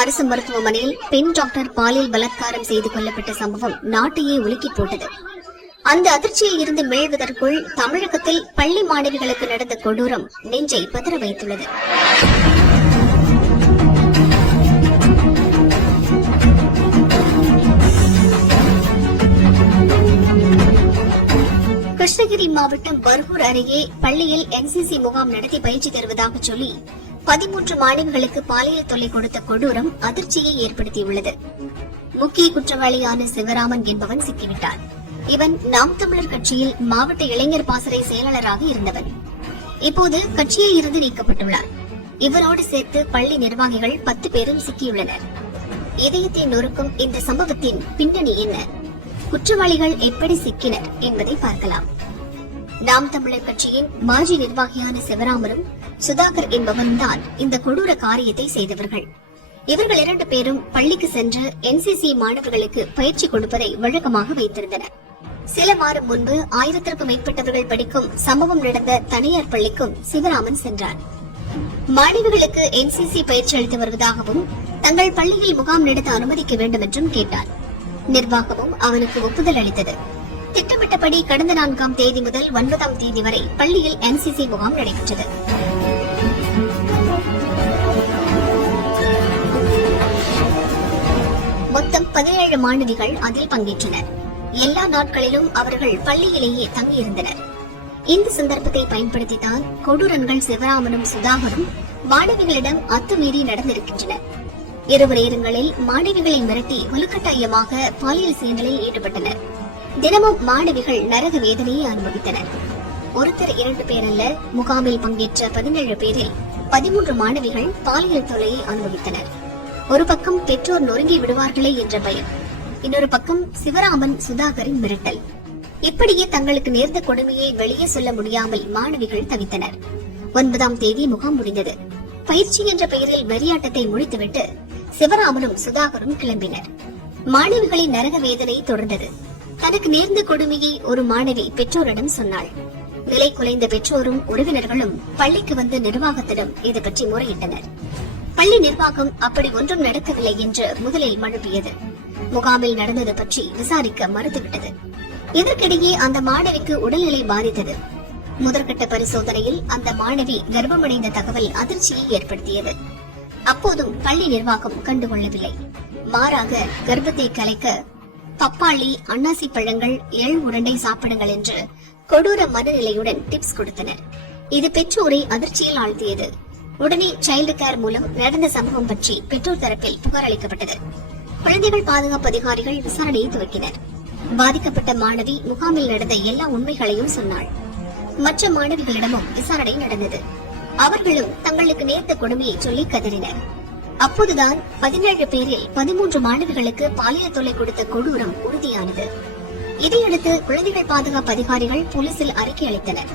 அரசு மருத்துவமனையில் பெண் டாக்டர் பாலியல் பலாத்காரம் செய்து கொல்லப்பட்ட சம்பவம் நாட்டையே உலுக்கி போட்டது. அந்த அதிர்ச்சியில் இருந்து மீழ்வதற்குள் தமிழகத்தில் பள்ளி மாணவிகளுக்கு நடந்த கொடூரம் நெஞ்சை பதற வைத்துள்ளது. கிருஷ்ணகிரி மாவட்டம் பர்கூர் அருகே பள்ளியில் என்சிசி முகாம் நடத்தி பயிற்சி தருவதாக சொல்லி பதிமூன்று மாணவிகளுக்கு பாலியல் தொல்லை கொடுத்த கொடூரம் அதிர்ச்சியை ஏற்படுத்தியுள்ளது. முக்கிய குற்றவாளியான சிவராமன் என்பவன் சிக்கிவிட்டான். இவன் நாம் தமிழர் கட்சியில் மாவட்ட இளைஞர் பாசறை செயலாளராக இருந்தவன். இப்போது கட்சியில் இருந்து நீக்கப்பட்டுள்ளார். இவரோடு சேர்த்து பள்ளி நிர்வாகிகள் பத்து பேரும் சிக்கியுள்ளனர். இதயத்தை நொறுக்கும் இந்த சம்பவத்தின் பின்னணி என்ன? குற்றவாளிகள் எப்படி சிக்கினர் என்பதை பார்க்கலாம். நாம் தமிழர் கட்சியின் மாஜி நிர்வாகியான சிவராமனும் சுதாகர் என்பவன் தான் இந்த கொடூர காரியத்தை செய்தவர்கள். இவர்கள் இரண்டு பேரும் பள்ளிக்கு சென்று என்சிசி மாணவர்களுக்கு பயிற்சி கொடுப்பதை வழக்கமாக வைத்திருந்தனர். சில வாரம் முன்பு ஆயிரத்திற்கும் மேற்பட்டவர்கள் படிக்கும் சம்பவம் நடந்த தனியார் பள்ளிக்கும் சிவராமன் சென்றார். மாணவிகளுக்கு என்சிசி பயிற்சி அளித்து வருவதாகவும் தங்கள் பள்ளியில் முகாம் நடத்த அனுமதிக்க வேண்டும் என்றும் கேட்டார். நிர்வாகமும் அவனுக்கு ஒப்புதல் அளித்தது. திட்டமிட்டபடி கடந்த நான்காம் தேதி முதல் ஒன்பதாம் தேதி வரை பள்ளியில் என்சிசி முகாம் நடைபெற்றது. மொத்தம் பதினேழு மாணவிகள் அதில் பங்கேற்றனர். எல்லா நாட்களிலும் அவர்கள் பள்ளியிலேயே தங்கியிருந்தனர். இந்த சந்தர்ப்பத்தை பயன்படுத்தித்தான் கொடூரன்கள் சிவராமனும் சுதாகரும் மாணவிகளிடம் அத்துமீறி நடந்திருக்கின்றனர். இரவு நேரங்களில் மாணவிகளை மிரட்டி வலுக்கட்டாயமாக பாலியல் சீண்டலில் ஈடுபட்டனர். தினமும் மாணவிகள் நரக வேதனையை அனுபவித்தனர். ஒருத்தர் இரண்டு பேர் அல்ல முகாமில் பங்கேற்ற பதினேழு பேரில் பதிமூன்று மாணவிகள் பாலியல் தொலையை அனுபவித்தனர். ஒரு பக்கம் பெற்றோர் நொறுங்கி விடுவார்களே என்ற பயம் இன்னொரு பக்கம் சிவராமன் சுதாகரின் மிரட்டல். இப்படியே தங்களுக்கு நேர்ந்த கொடுமையை வெளியே சொல்ல முடியாமல் மாணவிகள் தவித்தனர். ஒன்பதாம் தேதி முகாம் முடிந்தது. பயிற்சி என்ற பெயரில் வெறியாட்டத்தை முடித்துவிட்டு சிவராமனும் சுதாகரும் கிளம்பினர். மாணவிகளின் நரக வேதனை தொடர்ந்தது. தனக்கு நேர்ந்த கொடுமையை ஒரு மாணவி பெற்றோரிடம் சொன்னாள். நிலை குலைந்த பெற்றோரும் உறவினர்களும் பள்ளிக்கு வந்த நிர்வாகத்திடம் இது பற்றி முறையிட்டனர். பள்ளி நிர்வாகம் அப்படி ஒன்றும் நடக்கவில்லை என்று முதலில் மழுப்பியது. முகாமில் நடந்தது பற்றி விசாரிக்க மறுத்துவிட்டது. இதற்கிடையே அந்த மாணவிக்கு உடல்நிலை பாதித்தது. முதற்கட்ட பரிசோதனையில் அந்த மாணவி கர்ப்பமடைந்த தகவல் அதிர்ச்சியை ஏற்படுத்தியது. அப்போதும் பள்ளி நிர்வாகம் கண்டுகொள்ளவில்லை. மாறாக கர்ப்பத்தை கலைக்க பப்பாளி அன்னாசி பழங்கள் எள் உருண்டை சாப்பிடுங்கள் என்று கொடூர மனநிலையுடன் டிப்ஸ் கொடுத்தனர். இது பெற்றோரை அதிர்ச்சியில் ஆழ்த்தியது. உடனே சைல்டு கேர் மூலம் நடந்த சம்பவம் பற்றி பெற்றோர் தரப்பில் புகார் அளிக்கப்பட்டது. குழந்தைகள் பாதுகாப்பு அதிகாரிகள் விசாரணையை துவக்கினர். பாதிக்கப்பட்ட மாணவி முகாமில் நடந்த எல்லா உண்மைகளையும் சொன்னாள். மற்ற மாணவிகளிடமும் விசாரணை நடந்தது. அவர்களும் தங்களுக்கு நேர்ந்த கொடுமையை சொல்லி கதறினர். அப்போதுதான் பதினேழு பேரில் பதிமூன்று மாணவிகளுக்கு பாலியல் தொல்லை கொடுத்த கொடூரம் உறுதியானது. இதையடுத்து குழந்தைகள் பாதுகாப்பு அதிகாரிகள் போலீசில் அறிக்கை அளித்தனர்.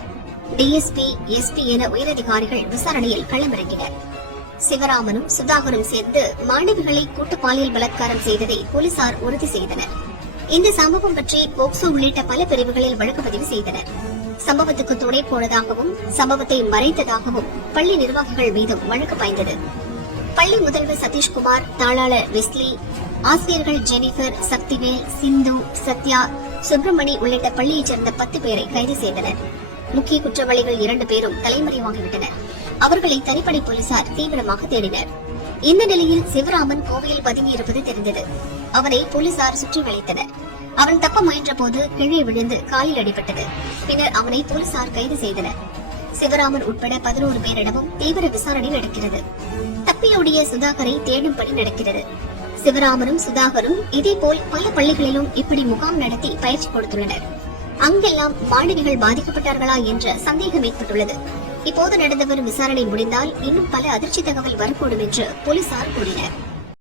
டிஎஸ்பி எஸ்பி என உயரதிகாரிகள் விசாரணையில் களமிறங்கினர். சிவராமனும் சுதாகரும் சேர்ந்து மாணவிகளை கூட்டு பாலியல் பலாத்காரம் செய்ததை போலீசார் உறுதி செய்தனர். இந்த சம்பவம் பற்றி போக்சோ உள்ளிட்ட பல பிரிவுகளில் வழக்கு பதிவு செய்தனர். சம்பவத்துக்கு துணை போனதாகவும் சம்பவத்தை மறைத்ததாகவும் பள்ளி நிர்வாகிகள் மீதும் வழக்கு பாய்ந்தது. பள்ளி முதல்வர் சதீஷ்குமார் தாளாளர் வெஸ்லி ஆசிரியர்கள் ஜெனிஃபர் சக்திவேல் சிந்து சத்யா சுப்பிரமணி உள்ளிட்ட பள்ளியைச் சேர்ந்த பத்து பேரை கைது செய்தனர். முக்கிய குற்றவாளிகள் இரண்டு பேரும் தலைமறைவாகிவிட்டனர். அவர்களை தனிப்படை போலீசார் தீவிரமாக தேடினர். இந்த நிலையில் சிவராமன் கோவையில் பதுங்கியிருப்பது தெரிந்தது. அவனை போலீசார் சுற்றி வளைத்தனர். அவன் தப்ப முயன்ற போது கீழே விழுந்து காலில் அடிபட்டது. பின்னர் அவனை போலீசார் கைது செய்தனர். சிவராமன் உட்பட பதினோரு பேரிடமும் தீவிர விசாரணை நடக்கிறது. தப்பியோடைய சுதாகரை தேடும் பணி நடக்கிறது. சிவராமனும் சுதாகரும் இதேபோல் பல பள்ளிகளிலும் இப்படி முகாம் நடத்தி பயிற்சி கொடுத்துள்ளனர். அங்கெல்லாம் மாணவிகள் பாதிக்கப்பட்டார்களா என்ற சந்தேகம் ஏற்பட்டுள்ளது. இப்போது நடந்து வரும் விசாரணை முடிந்தால் இன்னும் பல அதிர்ச்சி தகவல் வரக்கூடும் என்று போலீசார் கூறினர்.